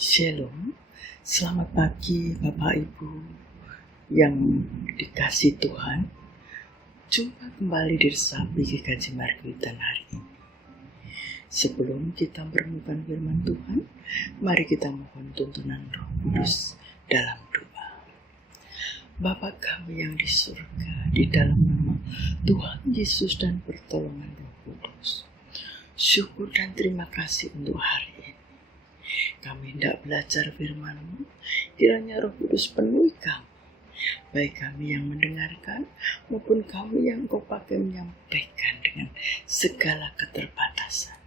Shalom, selamat pagi Bapak Ibu yang dikasih Tuhan. Jumpa kembali di Resapi GKJ Markuitan hari ini. Sebelum kita merenungkan firman Tuhan, mari kita mohon tuntunan Roh Kudus dalam doa. Bapa kami yang di surga, di dalam nama Tuhan Yesus dan pertolongan Roh Kudus, syukur dan terima kasih untuk hari ini. Kami hendak belajar firman-Mu, kiranya Roh Kudus penuhi kami, baik kami yang mendengarkan maupun kami yang Kau pakai menyampaikan dengan segala keterbatasan.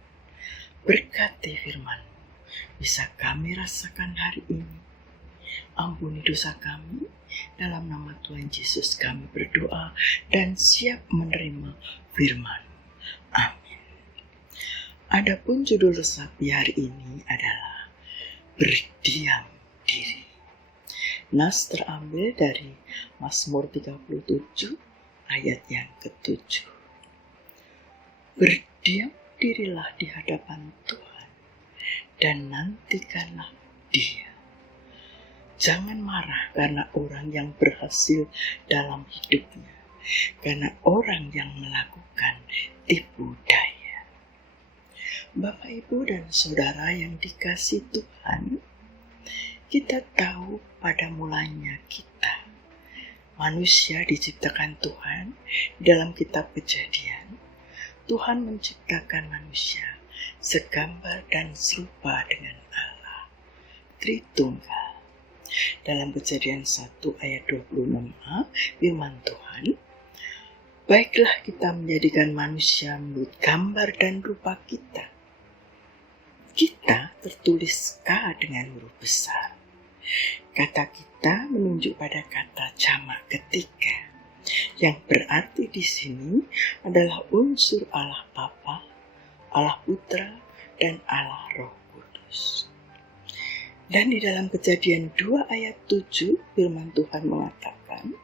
Berkati firman-Mu, bisa kami rasakan hari ini. Ampuni dosa kami, dalam nama Tuhan Yesus kami berdoa dan siap menerima firman-Mu. Amin. Adapun judul resapi hari ini adalah berdiam diri. Nas terambil dari Mazmur 37 ayat yang ke-7. Berdiam dirilah di hadapan Tuhan dan nantikanlah Dia. Jangan marah karena orang yang berhasil dalam hidupnya, karena orang yang melakukan tipu daya. Bapak, Ibu, dan Saudara yang dikasih Tuhan, kita tahu pada mulanya kita, manusia diciptakan Tuhan. Dalam kitab Kejadian, Tuhan menciptakan manusia segambar dan serupa dengan Allah, Tritunggal. Dalam Kejadian 1 ayat 26a, firman Tuhan, baiklah kita menjadikan manusia menurut gambar dan rupa kita. Kita tertulis K dengan huruf besar. Kata kita menunjuk pada kata jamak ketiga, yang berarti di sini adalah unsur Allah Bapa, Allah Putra, dan Allah Roh Kudus. Dan di dalam Kejadian 2 ayat 7, firman Tuhan mengatakan,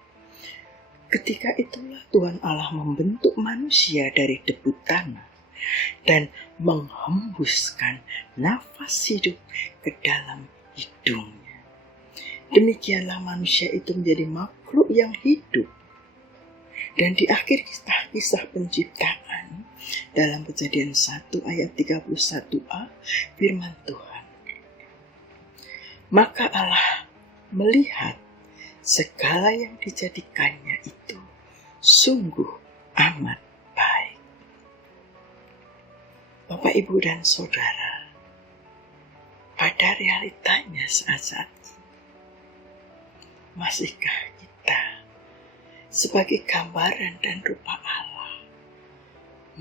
ketika itulah Tuhan Allah membentuk manusia dari debu tanah dan menghembuskan nafas hidup ke dalam hidungnya. Demikianlah manusia itu menjadi makhluk yang hidup. Dan di akhir kisah penciptaan, dalam Kejadian 1 ayat 31a, firman Tuhan, maka Allah melihat segala yang dijadikannya itu sungguh amat baik. Bapak, Ibu, dan Saudara, pada realitanya saat-saat ini, masihkah kita sebagai gambaran dan rupa Allah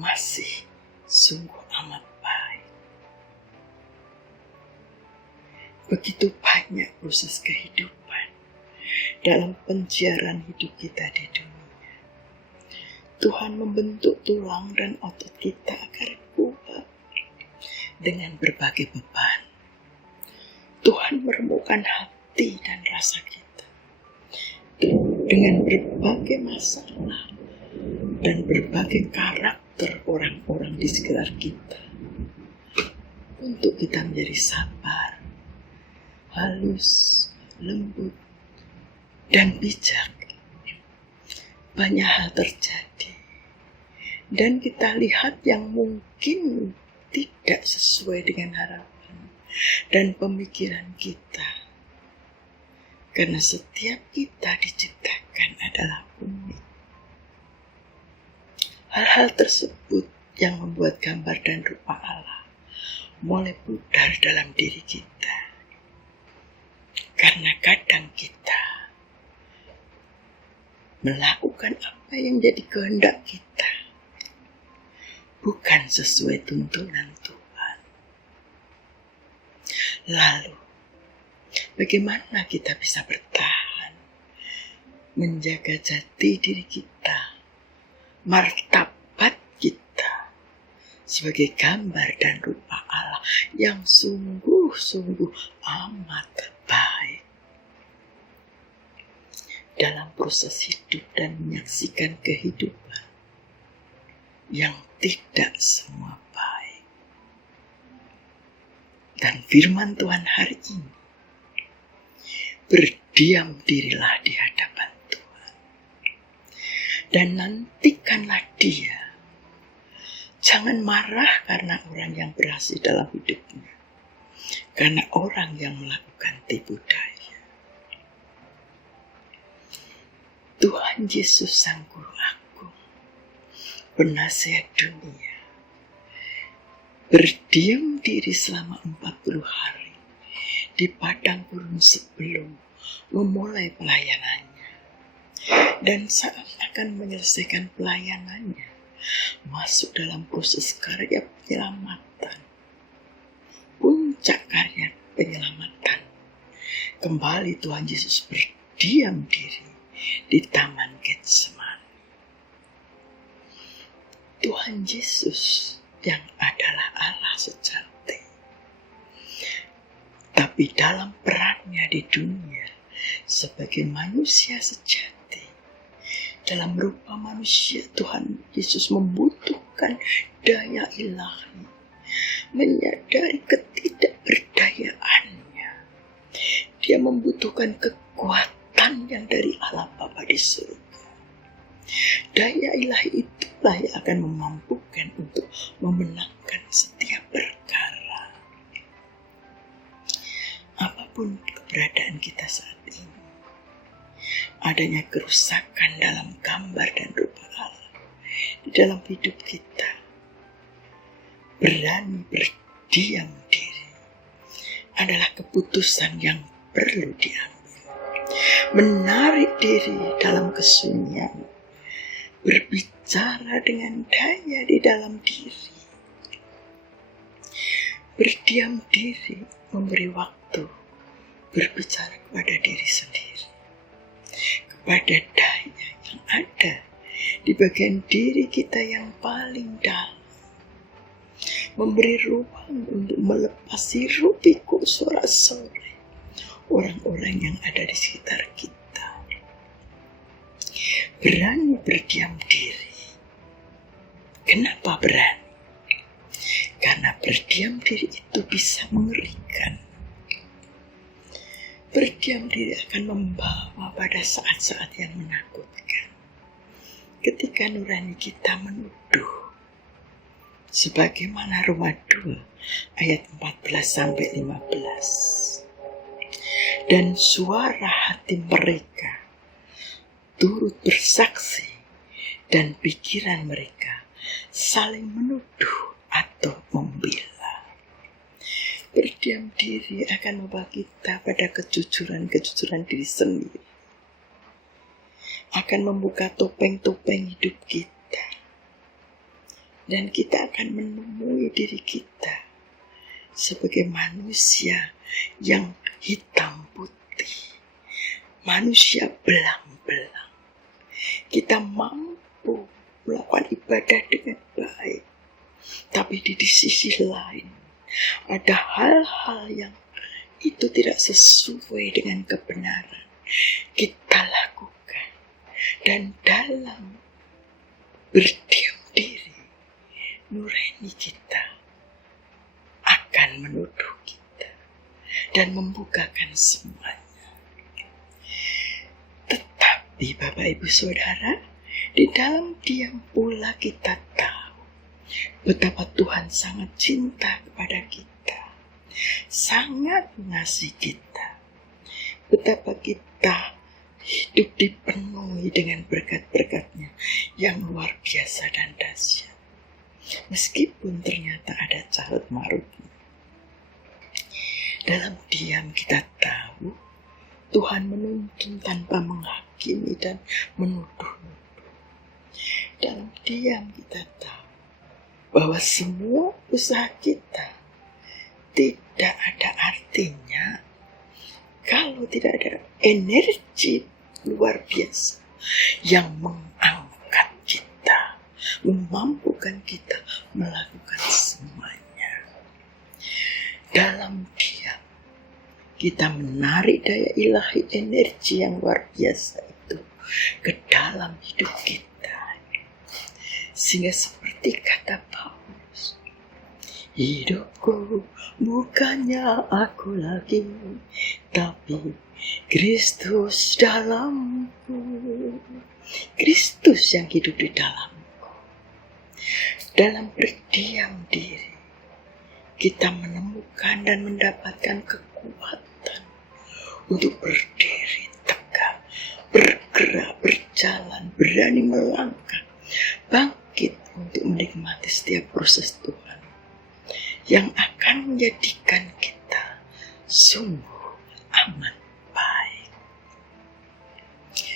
masih sungguh amat baik? Begitu banyak proses kehidupan dalam penjarahan hidup kita di dunia. Tuhan membentuk tulang dan otot kita agar kuat dengan berbagai beban. Tuhan meremukkan hati dan rasa kita dengan berbagai masalah dan berbagai karakter orang-orang di sekitar kita, untuk kita menjadi sabar, halus, lembut, dan bijak. Banyak hal terjadi dan kita lihat yang mungkin tidak sesuai dengan harapan dan pemikiran kita, karena setiap kita diciptakan adalah unik. Hal-hal tersebut yang membuat gambar dan rupa Allah mulai pudar dalam diri kita, karena kadang kita melakukan apa yang jadi kehendak kita, bukan sesuai tuntunan Tuhan. Lalu, bagaimana kita bisa bertahan, menjaga jati diri kita, martabat kita, sebagai gambar dan rupa Allah yang sungguh-sungguh amat baik? Dalam proses hidup dan menyaksikan kehidupan yang tidak semua baik, Dan firman Tuhan hari ini, berdiam dirilah di hadapan Tuhan. Dan nantikanlah Dia. Jangan marah karena orang yang berhasil dalam hidupnya. Karena orang yang melakukan tipu daya. Tuhan Yesus Sang Guru Agung, penasihat dunia, berdiam diri selama 40 hari di padang gurun sebelum memulai pelayanannya. Dan saat akan menyelesaikan pelayanannya, masuk dalam proses karya penyelamatan, puncak karya penyelamatan, kembali Tuhan Yesus berdiam diri di Taman Getsemani. Tuhan Yesus yang adalah Allah sejati, tapi dalam perannya di dunia sebagai manusia sejati, dalam rupa manusia, Tuhan Yesus membutuhkan daya ilahi, menyadari ketidakberdayaannya. Dia membutuhkan kekuatan yang dari Allah Bapa di surga. Daya ilahi itulah yang akan memampukan untuk memenangkan setiap perkara. Apapun keberadaan kita saat ini, adanya kerusakan dalam gambar dan rupa Allah di dalam hidup kita, berani berdiam diri adalah keputusan yang perlu diambil. Menarik diri dalam kesunyian, berbicara dengan daya di dalam diri. Berdiam diri, memberi waktu berbicara kepada diri sendiri, kepada daya yang ada di bagian diri kita yang paling dalam. Memberi ruang untuk melepas hiruk-pikuk sorak-sorai orang-orang yang ada di sekitar kita. Berani berdiam diri. Kenapa berani? Karena berdiam diri itu bisa mengerikan. Berdiam diri akan membawa pada saat-saat yang menakutkan. Ketika nurani kita menuduh, sebagaimana Roma 2 ayat 14-15. Dan suara hati mereka turut bersaksi dan pikiran mereka saling menuduh atau membela. Berdiam diri akan membawa kita pada kejujuran diri sendiri. Akan membuka topeng-topeng hidup kita. Dan kita akan menemui diri kita sebagai manusia yang hitam putih. Manusia belang-belang. Kita mampu melakukan ibadah dengan baik. Tapi di sisi lain, ada hal-hal yang itu tidak sesuai dengan kebenaran. Kita lakukan. Dan dalam berdiam diri, nurani kita akan menuduh kita dan membukakan semuanya. Tetapi Bapak Ibu Saudara, di dalam diam pula kita tahu betapa Tuhan sangat cinta kepada kita, sangat mengasihi kita, betapa kita hidup dipenuhi dengan berkat-berkat-Nya yang luar biasa dan dahsyat. Meskipun ternyata ada carut marutnya, dalam diam kita tahu Tuhan menuntun tanpa menghakimi dan menuduh-nuduh. Dalam diam kita tahu bahwa semua usaha kita tidak ada artinya kalau tidak ada energi luar biasa yang mengangkat kita, memampukan kita melakukan semuanya. Dalam diam, kita menarik daya ilahi energi yang luar biasa itu ke dalam hidup kita. Sehingga seperti kata Paulus, Hidupku bukannya aku lagi, tapi Kristus dalamku. Kristus yang hidup di dalamku. Dalam berdiam diri, kita menemukan dan mendapatkan kekuatan untuk berdiri tegak, bergerak, berjalan, berani melangkah, bangkit untuk menikmati setiap proses Tuhan yang akan menjadikan kita sungguh amat baik.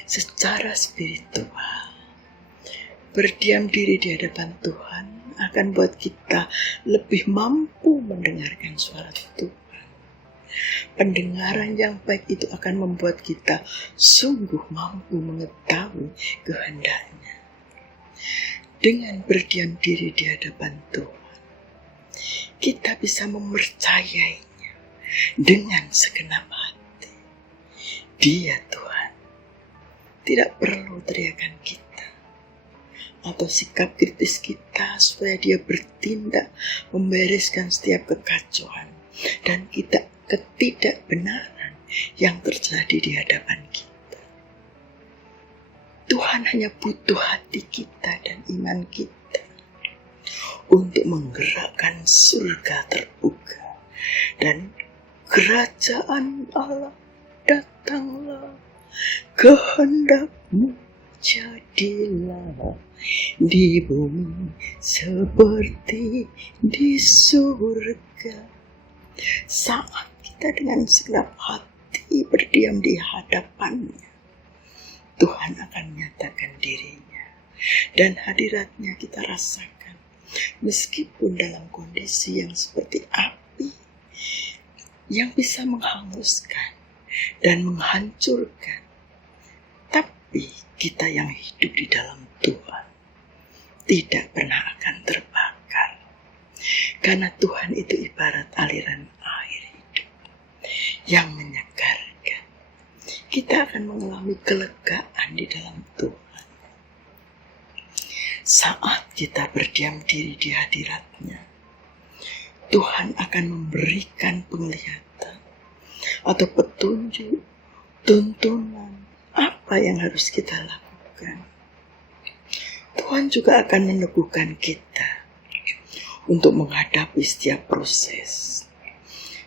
Secara spiritual, berdiam diri di hadapan Tuhan akan buat kita lebih mampu mendengarkan suara Tuhan. Pendengaran yang baik itu akan membuat kita sungguh mampu mengetahui kehendaknya. Dengan berdiam diri di hadapan Tuhan, kita bisa mempercayainya dengan segenap hati. Dia Tuhan, tidak perlu teriakan kita atau sikap kritis kita supaya dia bertindak membereskan setiap kekacauan dan ketidakbenaran yang terjadi di hadapan kita. Tuhan hanya butuh hati kita dan iman kita untuk menggerakkan surga terbuka dan kerajaan Allah datanglah, kehendakmu jadilah di bumi seperti di surga. Saat kita dengan segenap hati berdiam di hadapannya, Tuhan akan menyatakan dirinya dan hadiratnya kita rasakan. Meskipun dalam kondisi yang seperti api yang bisa menghanguskan dan menghancurkan, tapi kita yang hidup di dalam Tuhan tidak pernah akan terbakar. Karena Tuhan itu ibarat aliran air hidup yang menyegarkan. Kita akan mengalami kelegaan di dalam Tuhan. Saat kita berdiam diri di hadiratnya, Tuhan akan memberikan penglihatan atau petunjuk, tuntunan apa yang harus kita lakukan. Tuhan juga akan meneguhkan kita untuk menghadapi setiap proses.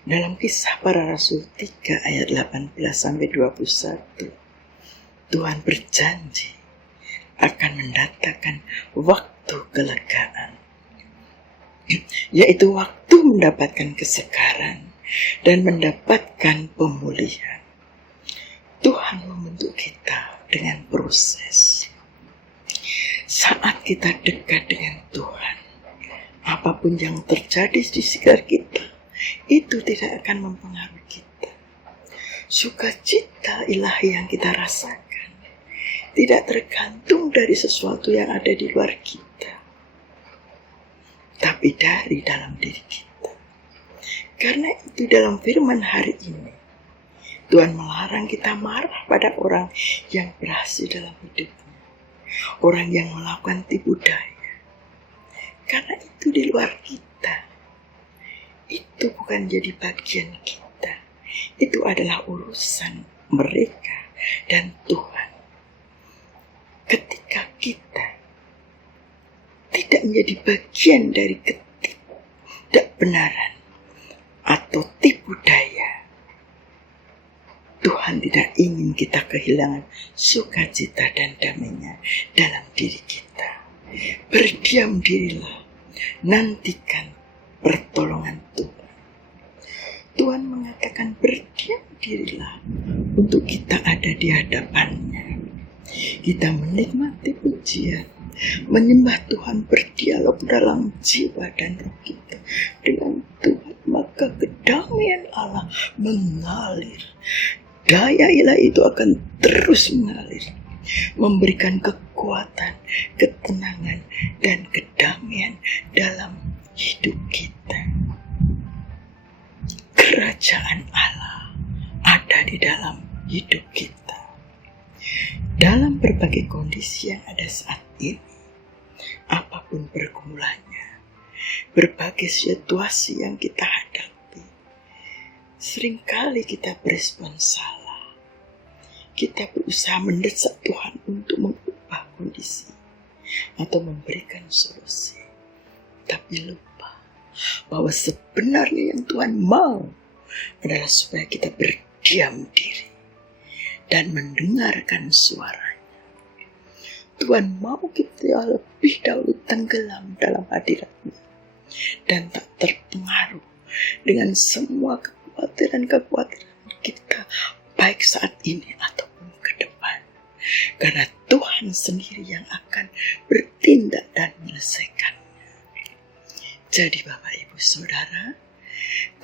Dalam Kisah Para Rasul 3 ayat 18-21, Tuhan berjanji akan mendatangkan waktu kelegaan, yaitu waktu mendapatkan kesegaran dan mendapatkan pemulihan. Tuhan membentuk kita dengan proses. Saat kita dekat dengan Tuhan, apapun yang terjadi di sekitar kita, itu tidak akan mempengaruhi kita. Sukacita ilahi yang kita rasakan tidak tergantung dari sesuatu yang ada di luar kita, tapi dari dalam diri kita. Karena itu dalam firman hari ini, Tuhan melarang kita marah pada orang yang berhasil dalam hidupnya, orang yang melakukan tipu daya. Karena itu di luar kita, itu bukan jadi bagian kita, itu adalah urusan mereka dan Tuhan. Ketika kita tidak menjadi bagian dari ketidakbenaran atau tipu daya, Tuhan tidak ingin kita kehilangan sukacita dan damainya dalam diri kita. Berdiam dirilah, nantikan pertolongan Tuhan. Tuhan mengatakan berdiam dirilah untuk kita ada di hadapannya. Kita menikmati pujian, menyembah Tuhan, berdialog dalam jiwa dan roh kita dengan Tuhan, maka kedamaian Allah mengalir. Daya ilahi itu akan terus mengalir, memberikan kekuatan, ketenangan, dan kedamaian dalam hidup kita. Kerajaan Allah ada di dalam hidup kita. Dalam berbagai kondisi yang ada saat ini, apapun pergumulannya, berbagai situasi yang kita hadapi. Seringkali kita berespon salah. Kita berusaha mendesak Tuhan untuk mengubah kondisi atau memberikan solusi. Tapi lupa bahwa sebenarnya yang Tuhan mau adalah supaya kita berdiam diri dan mendengarkan suaranya. Tuhan mau kita lebih dahulu tenggelam dalam hadirat-Nya dan tak terpengaruh dengan semua kekhawatiran kita, baik saat ini ataupun ke depan. Karena Tuhan sendiri yang akan bertindak dan menyelesaikannya. Jadi Bapak Ibu Saudara,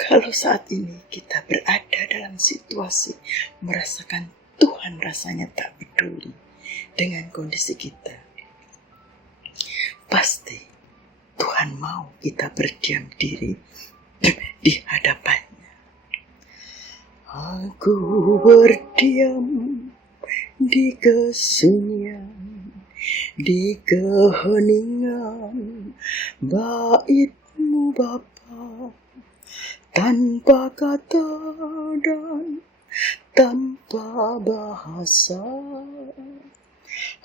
kalau saat ini kita berada dalam situasi merasakan Tuhan rasanya tak peduli dengan kondisi kita, pasti Tuhan mau kita berdiam diri di hadapannya. Aku berdiam di kesunyian, di keheningan bait-Mu Bapa, tanpa kata dan tanpa bahasa,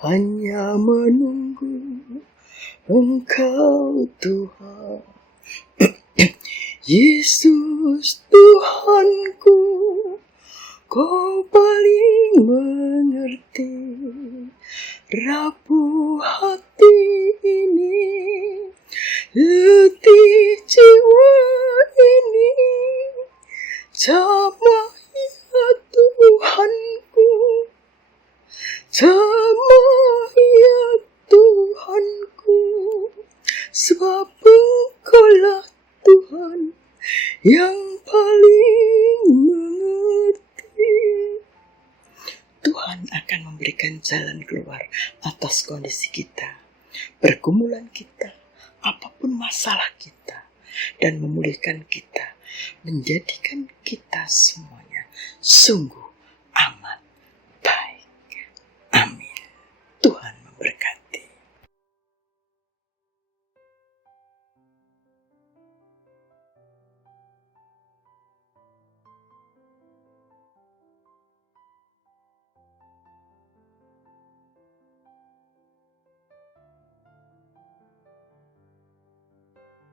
hanya menunggu Engkau Tuhan. Yesus Tuhanku, Kau paling mengerti rapuh hati ini, letih jiwa ini. Jamah ya Tuhanku, jamah ya Tuhanku, sebab Engkaulah Tuhan yang paling mengerti. Tuhan akan memberikan jalan keluar atas kondisi kita, pergumulan kita, apapun masalah kita, dan memulihkan kita, menjadikan kita semuanya sungguh